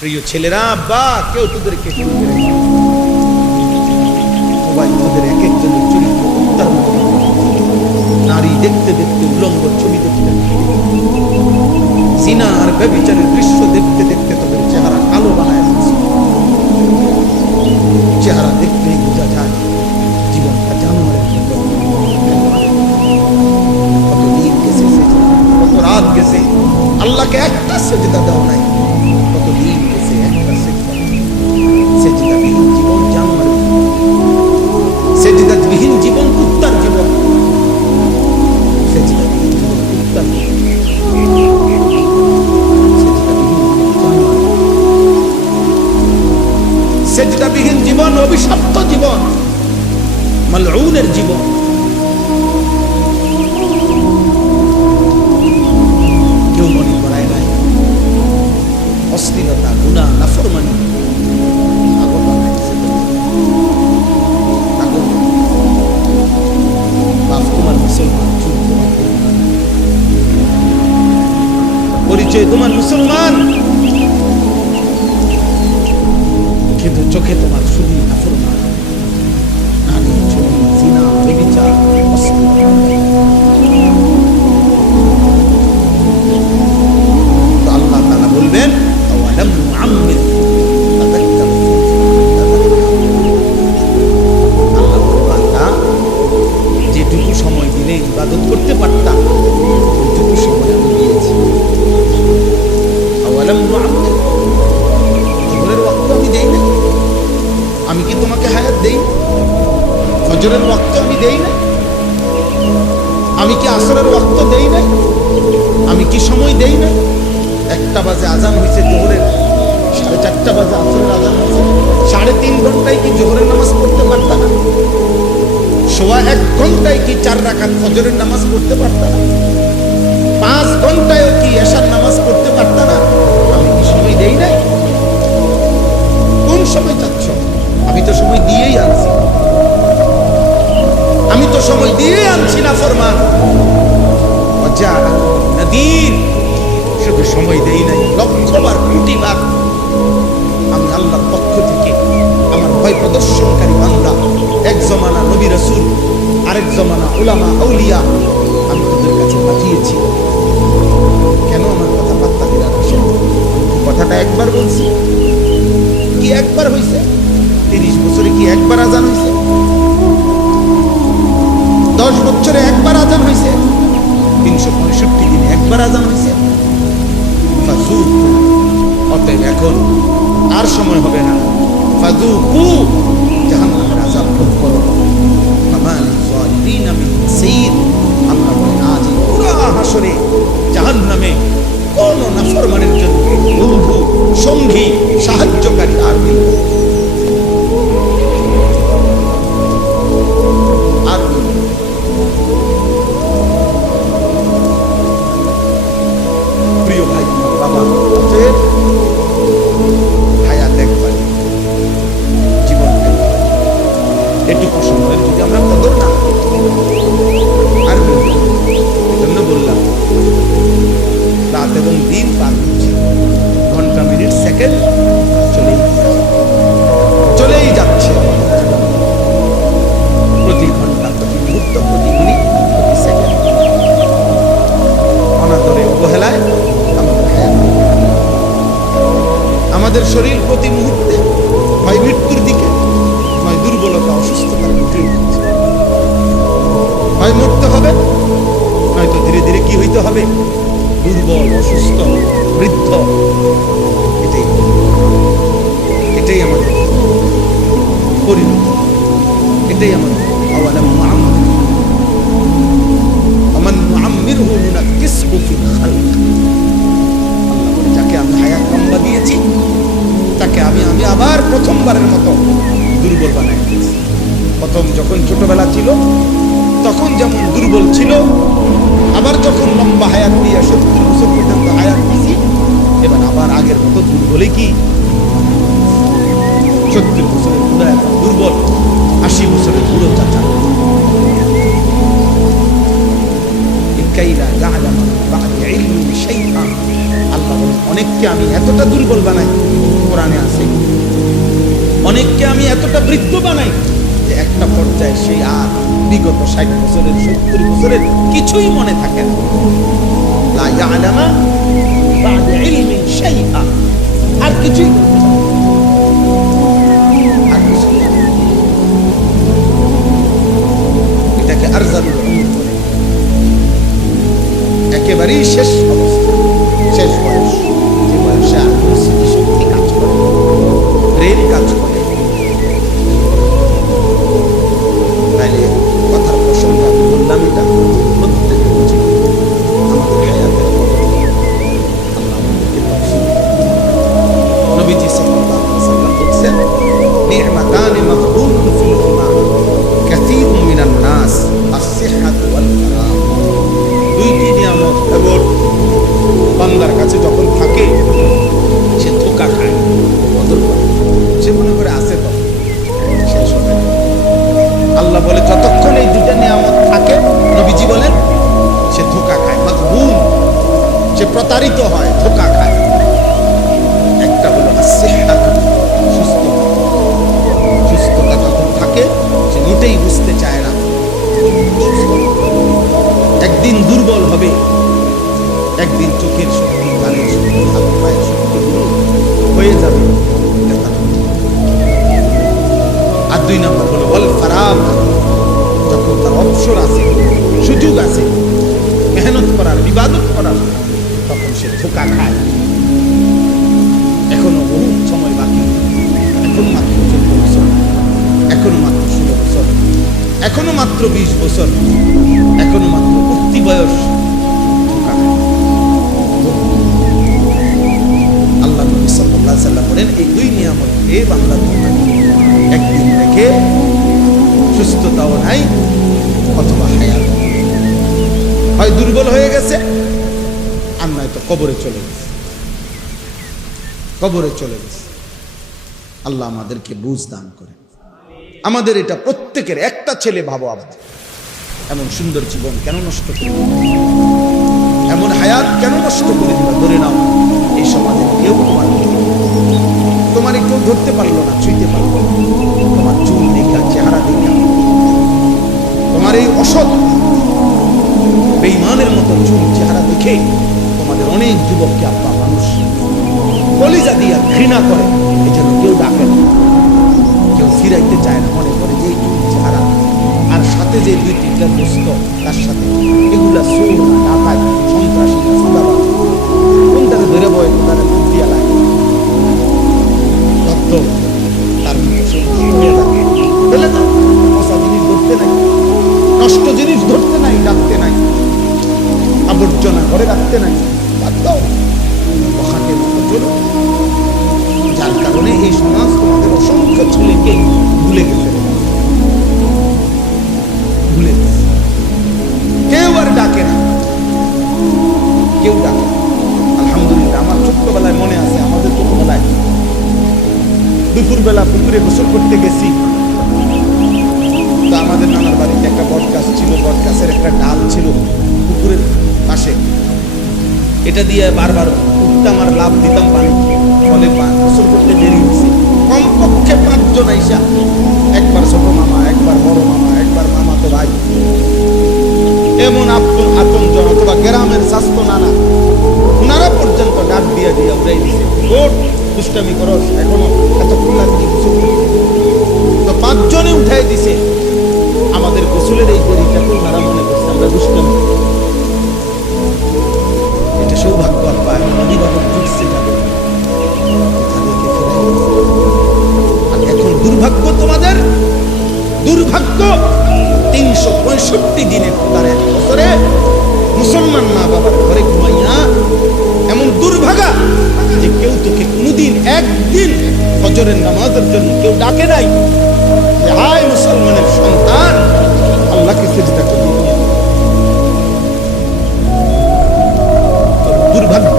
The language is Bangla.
প্রিয় ছেলেরা, আব্বা কেউ তোদেরকে মোবাইল তোদের এক একজনের চরিত্র উত্তর নারী দেখতে দেখতে উলঙ্গ ছবি দেখতে জিনা আর ব্যভিচারের দৃশ্য দেখতে দেখতে তোদের চেহারা কালো বানায় দিচ্ছে। চেহারা দেখতেই বোঝা যায় জীবনটা জানোয়ারের মতো। কত দিন গেছে, কত রাত গেছে, আল্লাহকে একটা সেজদা দাও নাই। কত দিন গেছে, একটা সেজদাবিহীন জীবন জানোয়ারের, সেজদাবিহীন জীবন কুত্তার জীবন, সেজদাবিহীন জীবন কুত্তার জীবন, সেজদাবিহীন জীবন অভিশপ্ত জীবন, মালউনের জীবন। কেউ মনে করায় নাই অশ্লীলতা, গুনাহ, নাফরমানি আগর বানাইছে। বাপ তোমার মুসলমান, পরিচয় তোমার মুসলমান, কিন্তু চোখে তোমার শুধুই নাফরমান, নারী, ছবি, জিনা, ব্যভিচার, অশ্লীলতা। তো আল্লাহ তাআলা বলবেন আওয়ালাম নুআম্মির তাযাক্কার। আল্লাহ বান্দা যেটুকু সময় দিলে ইবাদত করতে পারতাম ওইটুকু সময় আমি দিয়েছি। আওয়ালাম নুআম্মির, জোহরের ওয়াক্ত আমি দেই না? আমি কি তোমাকে হায়াত দেই? ফজরের ওয়াক্ত আমি দেই না? আমি কি আসরের ওয়াক্ত দেই না? আমি কি সময় দেই না? 1টা বাজে আজান হয়েছে জোহরের, 4:30 বাজে আসরের আজান হয়েছে, 3.5 ঘন্টায় কি জোহরের নামাজ পড়তে পারতাম না? 1.25 ঘন্টায় কি 4 রাকাত ফজরের নামাজ পড়তে পারতাম না? 5 ঘন্টায়ও কি এশার নামাজ পড়তে পারতাম না? আমি কি সময় দেই নাই? কোন সময় চাচ্ছ? আমি তো সময় দিয়েই আনছি, আমি তো সময় দিয়েই আনছি না ফরমান নদীর, শুধু সময় দেই নাই, লক্ষবার কোটিবার আমি আল্লাহর পক্ষ থেকে আমার ভয় প্রদর্শনকারী বান্দা, এক জমানা নবী রাসূল, আরেক জমানা উলামা আউলিয়া আমি তোদের কাছে পাঠিয়েছি। কেন আমার কথা পাত্তা দিলা না? কথাটা একবার বলছি কি একবার হয়েছে? 30 বছরে কি একবার আজান হয়েছে? 10 বছরে একবার আজান হয়েছে? 365 দিনে একবার আজান হয়েছে? অতএব এখন আর সময় হবে না। ফাযুকু জাহান্নামের আযাব ভোগ করো। ফামা লিয-যালিমিনা মিন নাসীর। আল্লাহ বলেন আজ পুরা হাসরে জাহান্নামে কোন নাফরমানের জন্য বন্ধু, সঙ্গী, সাহায্যকারী আর নেই। আর প্রিয় ভাই, বাবা, হায়াত একবার, জীবন একবার, এটুকু সময়ের যদি আমরা কদর না আর এজন্য বললাম রাত এবং দিন পার হচ্ছে, ঘন্টা, মিনিট, সেকেন্ড চলেই যাচ্ছে। প্রতি ঘন্টা, প্রতি মুহূর্ত, প্রতি মিনিট, প্রতি সেকেন্ড অনাদরে, অবহেলায় আমাদের শরীর প্রতি মুহূর্তে হয় মৃত্যুর দিকে, নয় দুর্বলতা, অসুস্থতার মুখে উঠছে। হয় মরতে হবে, নয়তো ধীরে ধীরে কি হইতে হবে? দুর্বল, অসুস্থ, বৃদ্ধ। এটাই আমাদের পরিণতি, এটাই আমাদের। আওয়ালাম নুআম্মিরহু নুনাক্কিসহু ফিল খালক। আল্লাহ বলে যাকে আমি হায়াত লম্বা দিয়েছি তাকে আমি আবার প্রথমবারের মতো দুর্বল বানাই দিয়েছি। প্রথম যখন ছোটবেলা ছিল তখন যেমন দুর্বল ছিল, আবার যখন লম্বা হায়াত দিয়ে 70 বছর পর্যন্ত হায়াত দিয়েছি, এবার আবার আগের মতো দুর্বলই কি 70 বছরের বুড়া এখন দুর্বল, 80 বছরের বুড়ো চাচা। আল্লাহ অনেককে আমি এতটা দুর্বল বানাই কোরআনে আছে। অনেককে আমি এতটা বৃদ্ধ বানাই যে একটা পর্যায়ে সেই আর বিগত 60 বছরের 70 বছরের কিছুই মনে থাকে না। লা ইয়ালামা বা'দা ইলমিন শাইআ, আর কিছুই বলতে চায় না। আর কিছুই না। এটাকে আরজালুল উমর বলে। একেবারেই শেষ অবস্থা, শেষ বয়স, যে বয়সে আর কোনো স্মৃতিশক্তি কাজ করে, ব্রেন কাজ করে। তাইলে কথার প্রসঙ্গ আমি বললাম, এটা প্রত্যেকের উচিত আমাদের হায়াতের আল্লাহ আমাদেরকে তৌফিক দিন। নবীজি সাল্লাল্লাহু আলাইহি ওয়াসাল্লাম বলেছেন, নি'মাতানি মাগবুনুন ফীহিমা কাসীরুম মিনান নাস, আস-সিহহাতু ওয়াল ফারাগ। দুইটি নিয়ামত কেবল বান্দার কাছে যখন থাকে সে ধোঁকা খায়, কদর করে, সে মনে করে আছে তো শেষ হবে। আল্লাহ বলে যতক্ষণ এই দুইটা নিয়ামত থাকে, নবীজি বলেন, সে ধোঁকা খায়, মাগবুন, সে প্রতারিত হয়, ধোঁকা খায়। একটা হলো as-সিহহাতু, সুস্থতা। সুস্থতা যখন থাকে সে মোটেই বুঝতে চায় না। একদিন দুর্বল হবে, একদিন চোখের শক্তি, কানের শক্তি, হাত পায়ের শক্তি হয়ে যাবে। আর 2 নম্বর হলো ওয়াল ফারাগ, যখন তার অবসর আছে, সুযোগ আছে মেহনত করার, ইবাদত করার, তখন সে ধোঁকা খায়। এখনো বহু সময় বাকি, এখনো মাত্র 14 বছর, এখনো মাত্র 16 বছর, এখনো মাত্র 20 বছর, এখনো মাত্র উঠতি বয়স। ধোঁকা খায়। আল্লাহ নবী সাল্লাল্লাহু আলাইহি ওয়াসাল্লাম বলেন, এই 2 নিয়ামত এ বান্দা ধোঁকা খায়। একদিন দেখে সুস্থতাও নাই, অথবা হায়াত, হয় দুর্বল হয়ে গেছে, আর নয়তো কবরে চলে গেছে, কবরে চলে গেছে। আল্লাহ আমাদেরকে বুঝ দান করে। আমাদের এটা প্রত্যেকের, একটা ছেলে ভাবো আবার, এমন সুন্দর জীবন কেন নষ্ট করে দিবা, এমন হায়াত কেন নষ্ট করে দিবা? ধরে নাও এই সমাজে কেউ তোমার কেউ ধরতে পারলো না, ছুঁইতে পারলো না, তোমার চুল দেখা, চেহারা দেখা, তোমার এই অসৎ বেঈমানের মতো চুল চেহারা দেখে তোমাদের অনেক যুবককে আব্বা মানুষ কলিজা দিয়া ঘৃণা করে, এই জন্য কেউ ডাকে না, কেউ ফিরাইতে চায় না, মনে করে যে এই চুল চেহারা আর সাথে যে 2-3টা দোস্ত তার সাথে, এগুলা চোর না, ডাকাত, সন্ত্রাসী না, সুদাবাদ, কোনটাকে ধরে বয়, কোনটাকে দুধ দিয়া লাগে, তার হয়ে থাকে। ফেলে দাও, মশা জিনিস ধরতে নাই, নষ্ট জিনিস ধরতে নাই, ডাকতে নাই, আবর্জনা ঘরে রাখতে নাই, বাদ দাও, হাটের মতো চলো। যার কারণে এই সমাজ তোমাদের অসংখ্য ছেলেকে ভুলে গেছে, ভুলে গেছে। কেউ আর ডাকে না, কেউ ডাকে না। আলহামদুলিল্লাহ, আমার ছোট্টবেলায় মনে আছে, আমাদের ছোটবেলায় দুপুরবেলা পুকুরে গোসল করতে গেছি, তো আমাদের নানার বাড়িতে একটা বট গাছ ছিল, বট গাছের একটা ডাল ছিল পুকুরের পাশে, এটা দিয়ে বারবার উঠতাম আর লাভ দিতাম পানি, ফলে গোসল করতে দেরি হয়েছে। কমপক্ষে 5 জন আইসা, একবার ছোট মামা, একবার বড় মামা, একবার মামাতো ভাই, এমন আপন জন অথবা গ্রামের স্বাস্থ্য নানা, ওনারা পর্যন্ত ডাক দিয়া দিয়া উড়াই দিছে, ওঠ দুষ্টামি করস, এখনো এতক্ষণ লাগছে গোসল করতে। তো 5 জনে উঠাই দিছে। আমাদের গোসলের এই দেরিটাকে ওনারা মনে করছে আমরা দুষ্টামি। এটা সৌভাগ্য আব্বা, অভিভাবক বুঝছে যাবে, আর এখন দুর্ভাগ্য তোমাদের, দুর্ভাগ্য 365 দিনে, তার 1 বছরে মুসলমান মা বাবার ঘরে ঘুমাইয়া এমন দুর্ভাগা যে কেউ তোকে কোনোদিন একদিন ফজরের নামাজের জন্য কেউ ডাকে নাই যে হায় মুসলমানের সন্তান আল্লাহকে সিজদা করবি। দুর্ভাগ্য